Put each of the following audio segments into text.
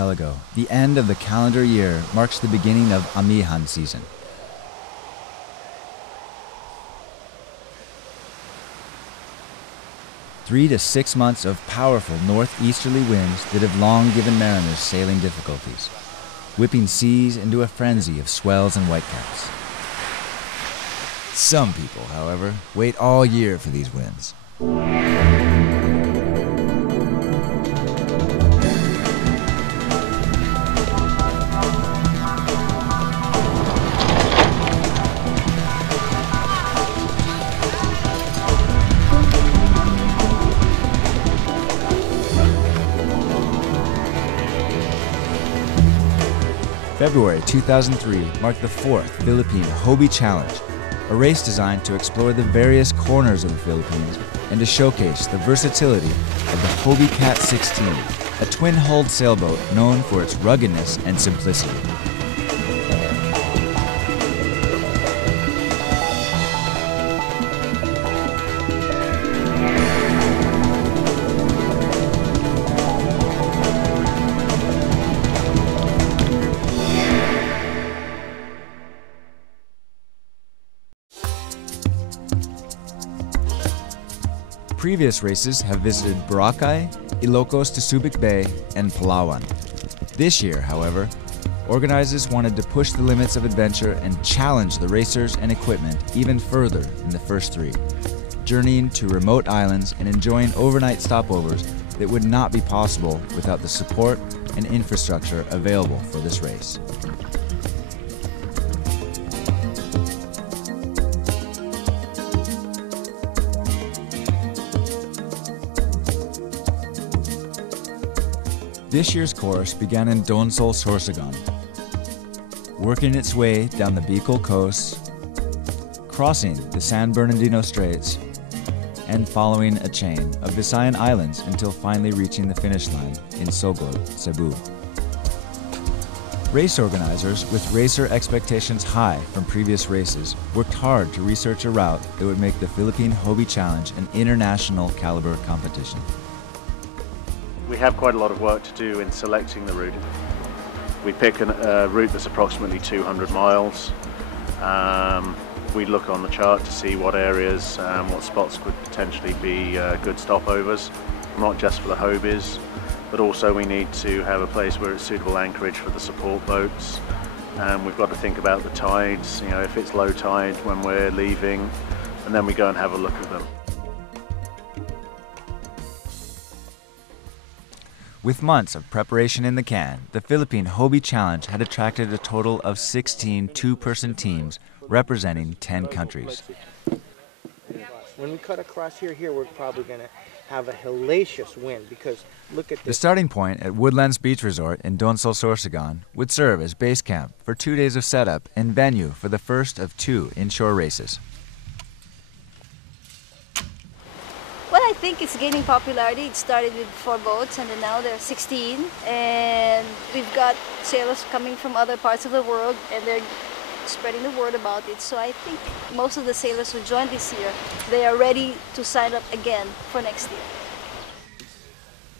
archipelago, the end of the calendar year marks the beginning of Amihan season. Three to 6 months of powerful northeasterly winds that have long given mariners sailing difficulties, whipping seas into a frenzy of swells and whitecaps. Some people, however, wait all year for these winds. February 2003 marked the fourth Philippine Hobie Challenge, a race designed to explore the various corners of the Philippines and to showcase the versatility of the Hobie Cat 16, a twin-hulled sailboat known for its ruggedness and simplicity. Previous races have visited Boracay, Ilocos to Subic Bay, and Palawan. This year, however, organizers wanted to push the limits of adventure and challenge the racers and equipment even further than the first three, journeying to remote islands and enjoying overnight stopovers that would not be possible without the support and infrastructure available for this race. This year's course began in Donsol, Sorsogon, working its way down the Bicol coast, crossing the San Bernardino Straits, and following a chain of Visayan islands until finally reaching the finish line in Sogod, Cebu. Race organizers, with racer expectations high from previous races, worked hard to research a route that would make the Philippine Hobie Challenge an international caliber competition. We have quite a lot of work to do in selecting the route. We pick a route that's approximately 200 miles. We look on the chart to see what areas, what spots could potentially be good stopovers, not just for the Hobies, but also we need to have a place where it's suitable anchorage for the support boats. We've got to think about the tides, if it's low tide when we're leaving, and then we go and have a look at them. With months of preparation in the can, the Philippine Hobie Challenge had attracted a total of 16 two-person teams representing 10 countries. When we cut across here, we're probably going to have a hellacious wind because look at this. The starting point at Woodlands Beach Resort in Donsol, Sorsogon would serve as base camp for 2 days of setup and venue for the first of 2 inshore races. Well, I think it's gaining popularity. It started with 4 boats and then now there are 16. And we've got sailors coming from other parts of the world and they're spreading the word about it. So I think most of the sailors who joined this year, they are ready to sign up again for next year.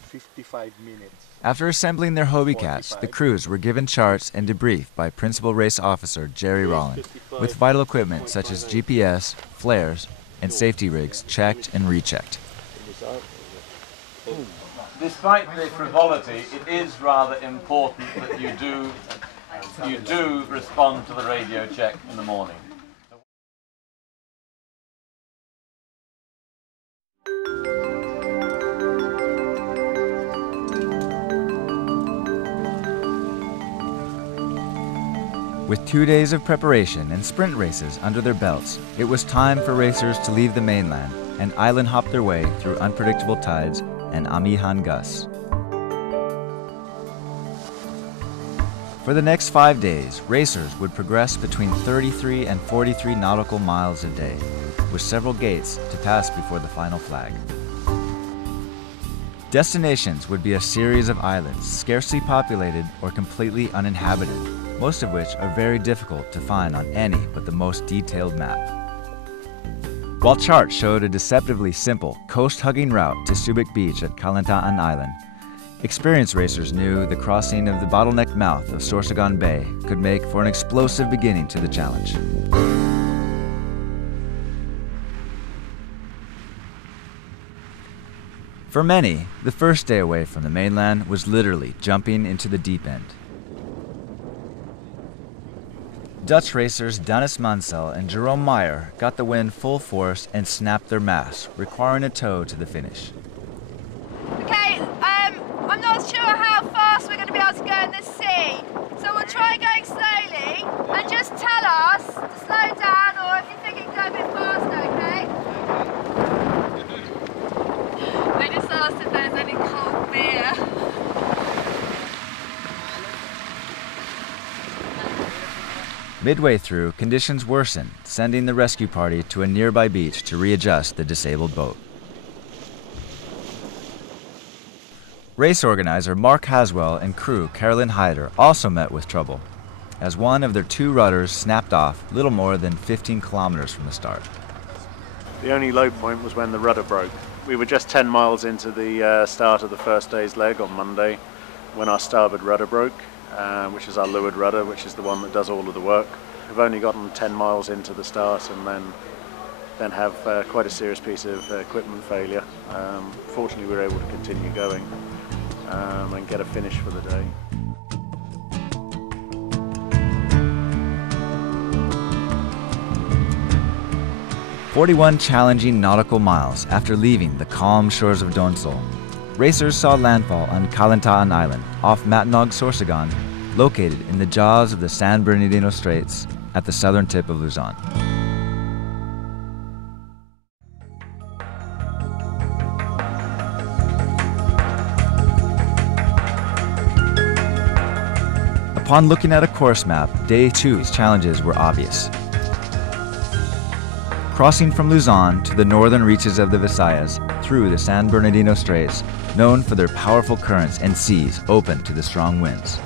55 minutes. After assembling their Hobie Cats, the crews were given charts and debriefed by Principal Race Officer Jerry Rolland, with vital equipment such as GPS, flares, and safety rigs checked and rechecked. Despite the frivolity, it is rather important that you do respond to the radio check in the morning. With 2 days of preparation and sprint races under their belts, it was time for racers to leave the mainland and island hop their way through unpredictable tides and Amihan gusts. For the next 5 days, racers would progress between 33 and 43 nautical miles a day, with several gates to pass before the final flag. Destinations would be a series of islands, scarcely populated or completely uninhabited, most of which are very difficult to find on any but the most detailed map. While charts showed a deceptively simple coast-hugging route to Subic Beach at Kalantaan Island, Experienced racers knew the crossing of the bottleneck mouth of Sorsogon Bay could make for an explosive beginning to the challenge. For many, the first day away from the mainland was literally jumping into the deep end. Dutch racers Dennis Mansell and Jerome Meyer got the wind full force and snapped their masts, requiring a tow to the finish. Okay, I'm not sure how fast we're going to be able to go in this sea, so we'll try going slowly and just tell us to slow down or if you think it can go a bit faster, okay? They just asked if there's any cold beer. Midway through, conditions worsened, sending the rescue party to a nearby beach to readjust the disabled boat. Race organizer Mark Haswell and crew Carolyn Hyder also met with trouble, as one of their two rudders snapped off little more than 15 kilometers from the start. The only low point was when the rudder broke. We were just 10 miles into the start of the first day's leg on Monday when our starboard rudder broke, which is our leeward rudder, which is the one that does all of the work. We've only gotten 10 miles into the start and then have quite a serious piece of equipment failure. Fortunately, we were able to continue going and get a finish for the day. "41 challenging nautical miles after leaving the calm shores of Donsol, racers saw landfall on Kalantaan Island off Matanog Sorsogon, located in the jaws of the San Bernardino Straits at the southern tip of Luzon. Upon looking at a course map, Day 2's challenges were obvious. Crossing from Luzon to the northern reaches of the Visayas through the San Bernardino Straits, known for their powerful currents and seas open to the strong winds.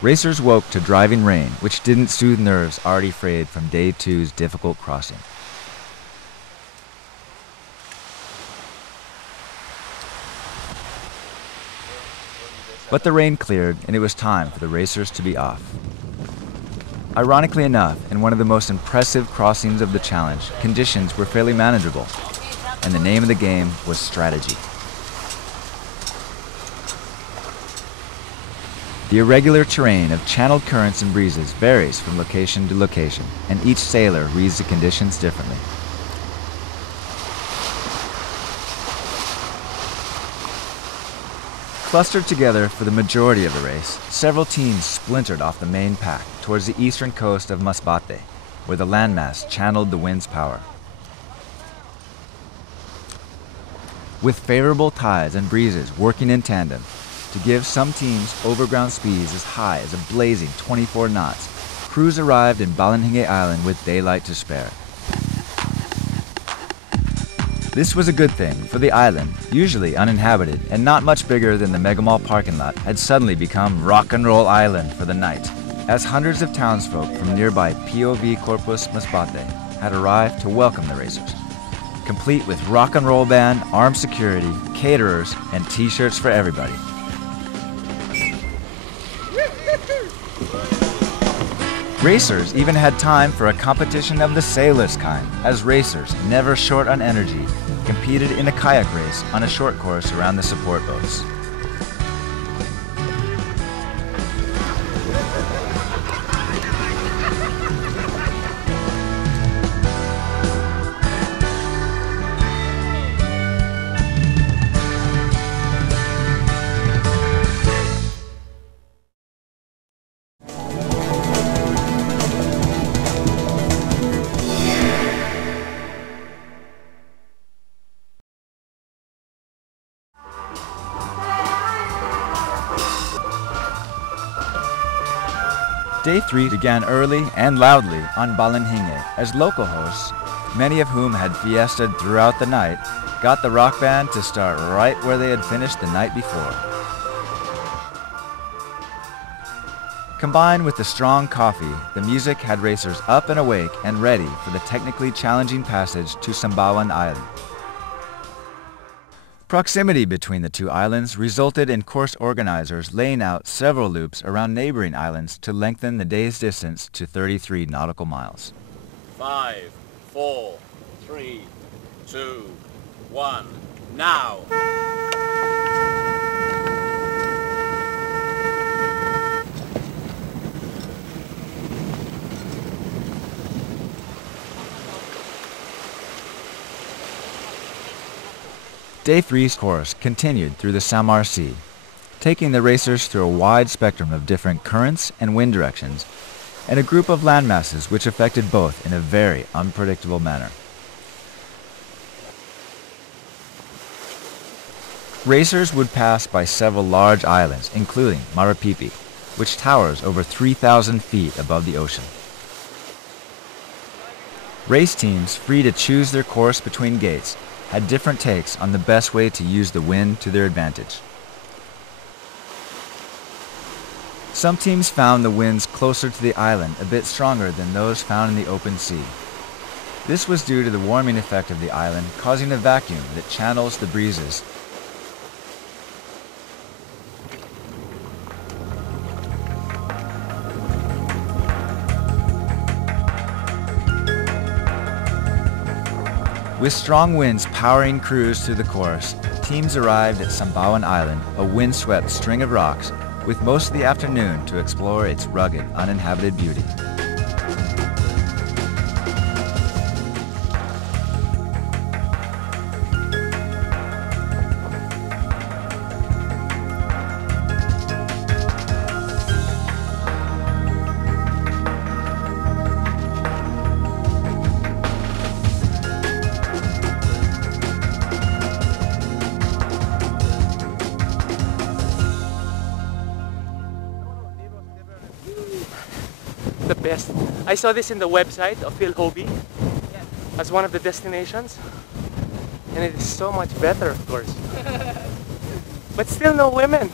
Racers woke to driving rain, which didn't soothe nerves already frayed from Day 2's difficult crossing. But the rain cleared, and it was time for the racers to be off. Ironically enough, in one of the most impressive crossings of the challenge, conditions were fairly manageable, and the name of the game was strategy. The irregular terrain of channeled currents and breezes varies from location to location, and each sailor reads the conditions differently. Clustered together for the majority of the race, several teams splintered off the main pack towards the eastern coast of Masbate, where the landmass channeled the wind's power. With favorable tides and breezes working in tandem, to give some teams overground speeds as high as a blazing 24 knots, crews arrived in Balanhingue Island with daylight to spare. This was a good thing, for the island, usually uninhabited and not much bigger than the Megamall parking lot, had suddenly become Rock and Roll Island for the night, as hundreds of townsfolk from nearby POV Corpus Masbate had arrived to welcome the racers, complete with rock and roll band, armed security, caterers, and t-shirts for everybody. Racers even had time for a competition of the sailors kind, as racers, never short on energy, competed in a kayak race on a short course around the support boats. Day 3 began early and loudly on Balanhingue, as local hosts, many of whom had fiestaed throughout the night, got the rock band to start right where they had finished the night before. Combined with the strong coffee, the music had racers up and awake and ready for the technically challenging passage to Sambawan Island. Proximity between the two islands resulted in course organizers laying out several loops around neighboring islands to lengthen the day's distance to 33 nautical miles. 5, 4, 3, 2, 1, now! Day 3's course continued through the Samar Sea, taking the racers through a wide spectrum of different currents and wind directions, and a group of landmasses which affected both in a very unpredictable manner. Racers would pass by several large islands, including Marapipi, which towers over 3,000 feet above the ocean. Race teams, free to choose their course between gates, had different takes on the best way to use the wind to their advantage. Some teams found the winds closer to the island a bit stronger than those found in the open sea. This was due to the warming effect of the island causing a vacuum that channels the breezes. With strong winds powering crews through the course, teams arrived at Sambawan Island, a windswept string of rocks, with most of the afternoon to explore its rugged, uninhabited beauty. The best. I saw this in the website of Hobie as one of the destinations, and it is so much better, of course. But still no women.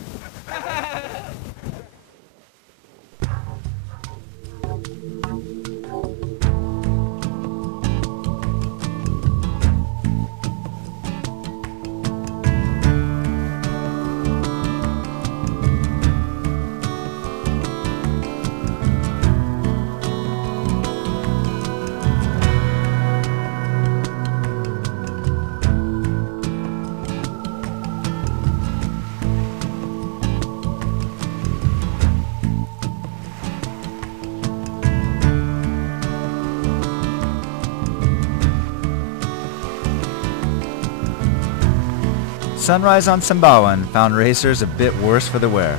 Sunrise on Sambawan found racers a bit worse for the wear,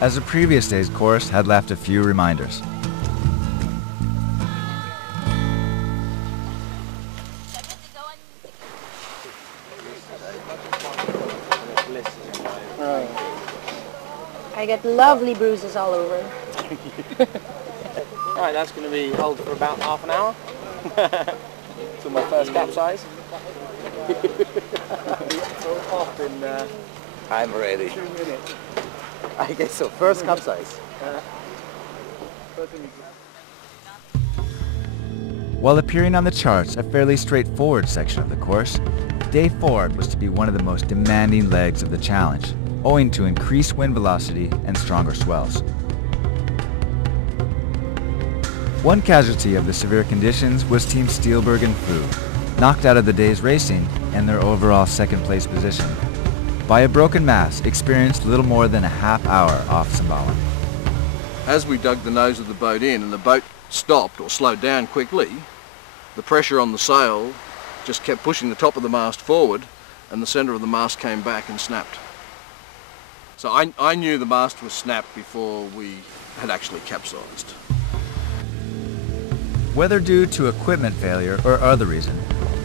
as the previous day's course had left a few reminders. I get lovely bruises all over. Alright, that's going to be hold for about half an hour. To my first capsize. I'm ready. 2 minutes. I guess so. First capsize. While appearing on the charts a fairly straightforward section of the course, Day 4 was to be one of the most demanding legs of the challenge, owing to increased wind velocity and stronger swells. One casualty of the severe conditions was Team Steelberg and Fu, knocked out of the day's racing and their overall second-place position by a broken mast experienced little more than a half hour off Sambawan. As we dug the nose of the boat in and the boat stopped or slowed down quickly, the pressure on the sail just kept pushing the top of the mast forward and the centre of the mast came back and snapped. So I knew the mast was snapped before we had actually capsized. Whether due to equipment failure or other reason,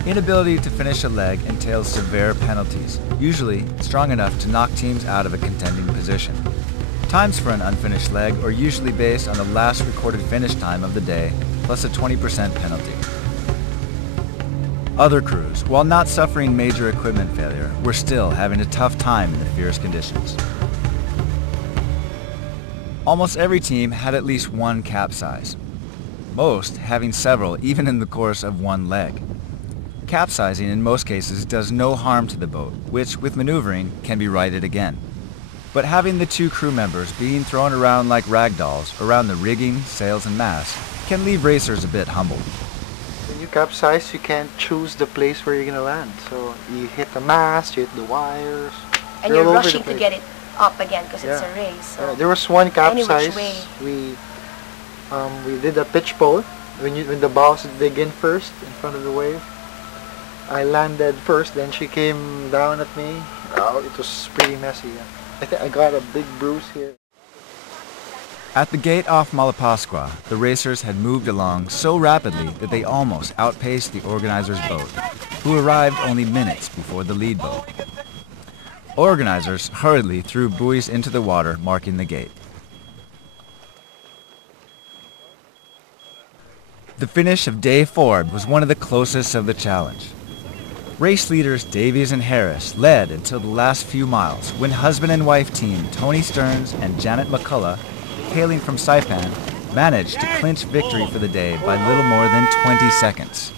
inability to finish a leg entails severe penalties, usually strong enough to knock teams out of a contending position. Times for an unfinished leg are usually based on the last recorded finish time of the day, plus a 20% penalty. Other crews, while not suffering major equipment failure, were still having a tough time in the fierce conditions. Almost every team had at least one capsize, most having several even in the course of one leg. Capsizing in most cases does no harm to the boat, which with maneuvering can be righted again. But having the two crew members being thrown around like rag dolls around the rigging, sails and masts can leave racers a bit humbled. When you capsize, you can't choose the place where you're going to land. So you hit the mast, you hit the wires. And you're rushing to get it up again because it's a race. So there was one capsize. We did a pitch pole. When the bows dig in first in front of the wave, I landed first. Then she came down at me. Oh, it was pretty messy. Yeah. I think I got a big bruise here. At the gate off Malapascua, the racers had moved along so rapidly that they almost outpaced the organizers' boat, who arrived only minutes before the lead boat. Organizers hurriedly threw buoys into the water, marking the gate. The finish of Day 4 was one of the closest of the challenge. Race leaders Davies and Harris led until the last few miles when husband and wife team Tony Stearns and Janet McCullough, hailing from Saipan, managed to clinch victory for the day by little more than 20 seconds.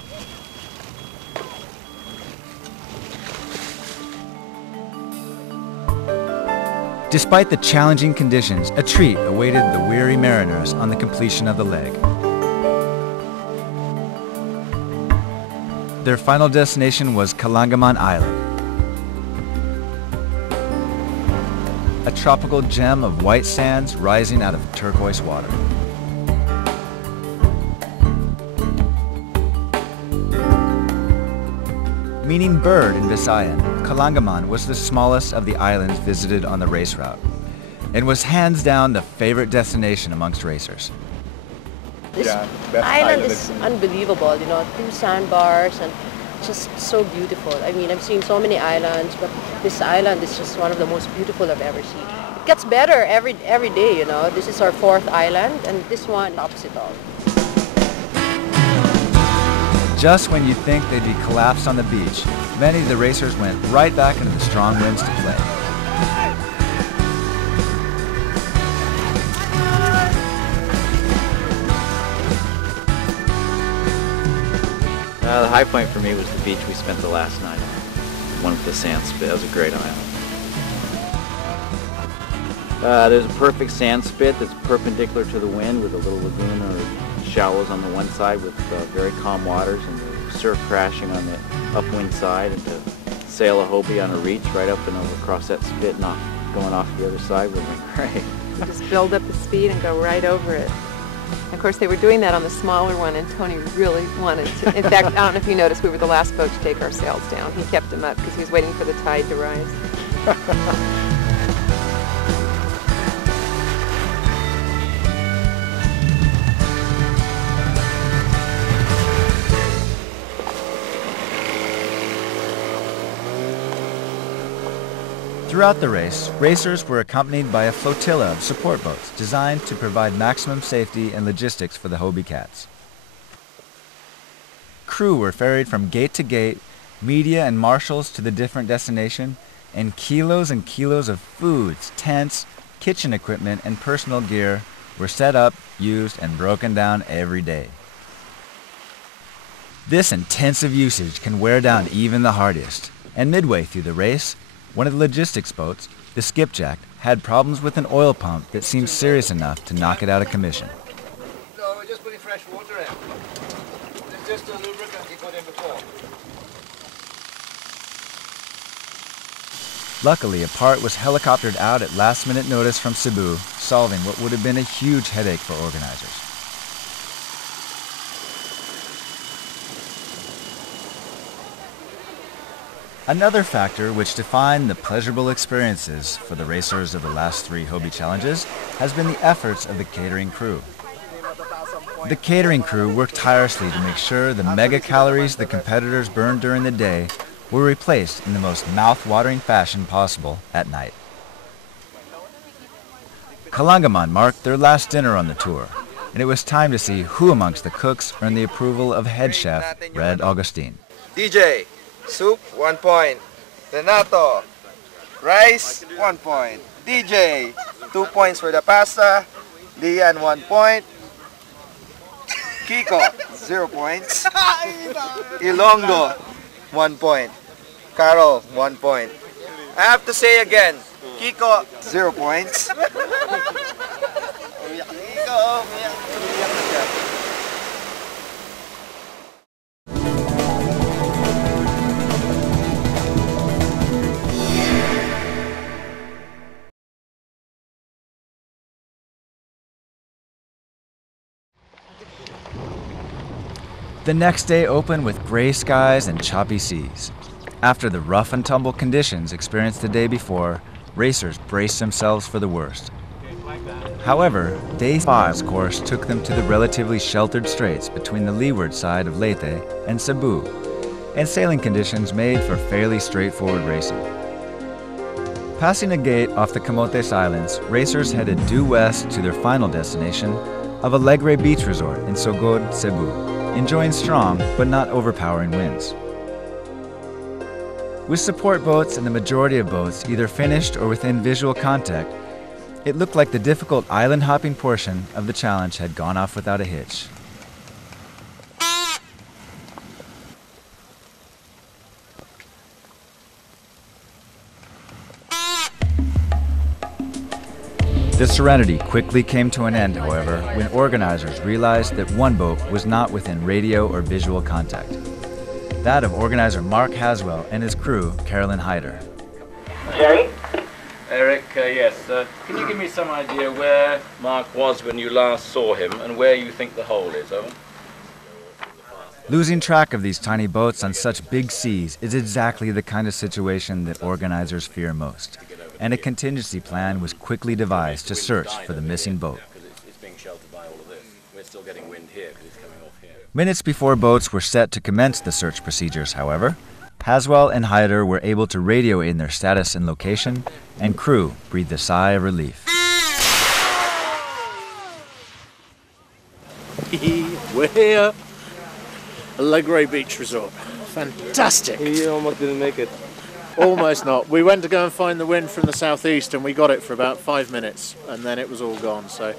Despite the challenging conditions, a treat awaited the weary mariners on the completion of the leg. Their final destination was Kalangaman Island, a tropical gem of white sands rising out of turquoise water. Meaning bird in Visayan, Kalangaman was the smallest of the islands visited on the race route and was hands down the favorite destination amongst racers. This island is unbelievable, you know, 2 sandbars and just so beautiful. I mean, I've seen so many islands, but this island is just one of the most beautiful I've ever seen. It gets better every day, you know. This is our 4th island, and this one tops it all. Just when you think they'd be collapsed on the beach, many of the racers went right back into the strong winds to play. The high point for me was the beach we spent the last night on. One with the sand spit. That was a great island. There's a perfect sand spit that's perpendicular to the wind with a little lagoon or shallows on the one side with very calm waters and the surf crashing on the upwind side, and to sail a Hobie on a reach right up and over across that spit, not going off the other side would have been great. You just build up the speed and go right over it. Of course, they were doing that on the smaller one, and Tony really wanted to. In fact, I don't know if you noticed, we were the last boat to take our sails down. He kept them up because he was waiting for the tide to rise. Throughout the race, racers were accompanied by a flotilla of support boats designed to provide maximum safety and logistics for the Hobie Cats. Crew were ferried from gate to gate, media and marshals to the different destination, and kilos of foods, tents, kitchen equipment, and personal gear were set up, used, and broken down every day. This intensive usage can wear down even the hardiest, and midway through the race, one of the logistics boats, the Skipjack, had problems with an oil pump that seemed serious enough to knock it out of commission. No, we're just putting fresh water in. It's just a lubricant you put in before. Luckily, a part was helicoptered out at last-minute notice from Cebu, solving what would have been a huge headache for organizers. Another factor which defined the pleasurable experiences for the racers of the last 3 Hobie challenges has been the efforts of the catering crew. The catering crew worked tirelessly to make sure the mega-calories the competitors burned during the day were replaced in the most mouth-watering fashion possible at night. Kalangaman marked their last dinner on the tour, and it was time to see who amongst the cooks earned the approval of head chef Red Augustine. DJ, soup, 1 point. Renato, rice, 1 point. DJ, 2 points for the pasta. Lian 1 point. Kiko 0 points. Ilonggo 1 point. Carol 1 point. I have to say again, Kiko 0 points. The next day opened with gray skies and choppy seas. After the rough and tumble conditions experienced the day before, racers braced themselves for the worst. However, day 5's course took them to the relatively sheltered straits between the leeward side of Leyte and Cebu, and sailing conditions made for fairly straightforward racing. Passing a gate off the Camotes Islands, racers headed due west to their final destination of Alegre Beach Resort in Sogod, Cebu, enjoying strong but not overpowering winds. With support boats and the majority of boats either finished or within visual contact, it looked like the difficult island hopping portion of the challenge had gone off without a hitch. The serenity quickly came to an end, however, when organizers realized that one boat was not within radio or visual contact. That of organizer Mark Haswell and his crew, Carolyn Hyder. Jerry? Eric, yes. Can you give me some idea where Mark was when you last saw him and where you think the hole is, over? Losing track of these tiny boats on such big seas is exactly the kind of situation that organizers fear most, and a contingency plan was quickly devised to search for the missing boat. Minutes before boats were set to commence the search procedures, however, Haswell and Hyder were able to radio in their status and location, and crew breathed a sigh of relief. We're here. Alegre Beach Resort. Fantastic. You almost didn't make it. Almost not. We went to go and find the wind from the southeast and we got it for about 5 minutes and then it was all gone. So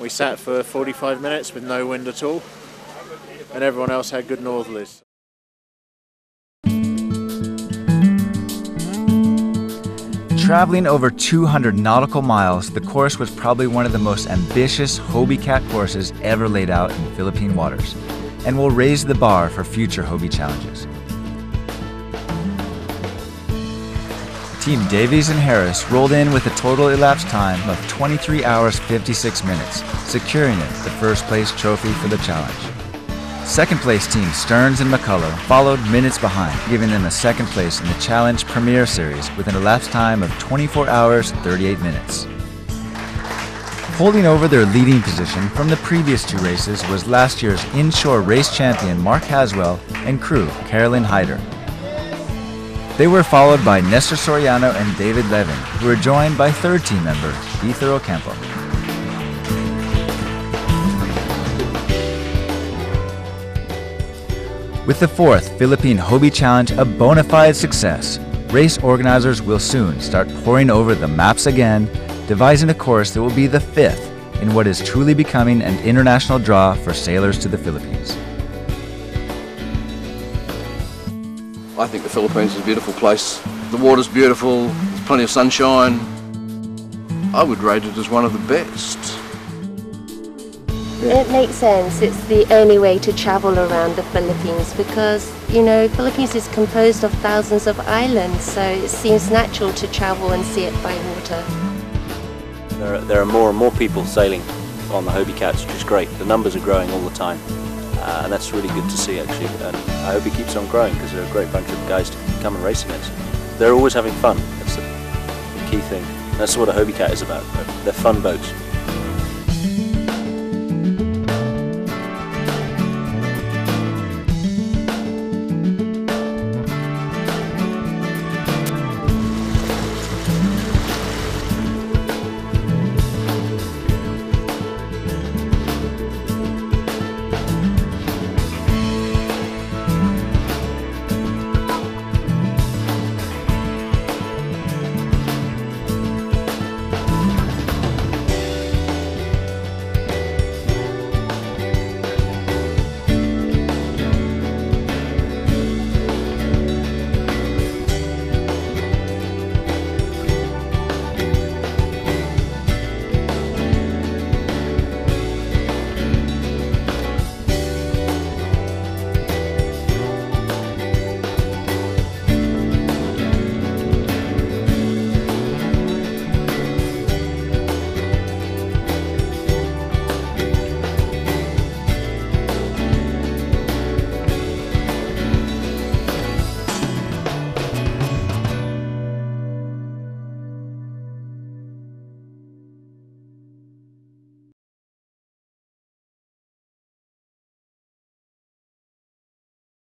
we sat for 45 minutes with no wind at all and everyone else had good northerlies. Traveling over 200 nautical miles, the course was probably one of the most ambitious Hobie Cat courses ever laid out in Philippine waters, and will raise the bar for future Hobie challenges. Team Davies and Harris rolled in with a total elapsed time of 23 hours 56 minutes, securing it the first place trophy for the challenge. Second place team Stearns and McCullough followed minutes behind, giving them a second place in the Challenge Premier Series with an elapsed time of 24 hours 38 minutes. Holding over their leading position from the previous two races was last year's inshore race champion Mark Haswell and crew Carolyn Hyder. They were followed by Nestor Soriano and David Levin, who were joined by third team member Ether Ocampo. With the fourth Philippine Hobie Challenge a bona fide success, race organizers will soon start poring over the maps again, devising a course that will be the fifth in what is truly becoming an international draw for sailors to the Philippines. I think the Philippines is a beautiful place. The water's beautiful, there's plenty of sunshine. I would rate it as one of the best. It makes sense. It's the only way to travel around the Philippines because, you know, Philippines is composed of thousands of islands, so it seems natural to travel and see it by water. There are more and more people sailing on the Hobie Cats, which is great. The numbers are growing all the time, and that's really good to see actually. And I hope it keeps on growing because they're a great bunch of guys to come and race against. They're always having fun. That's the key thing. That's what a Hobie Cat is about. They're fun boats.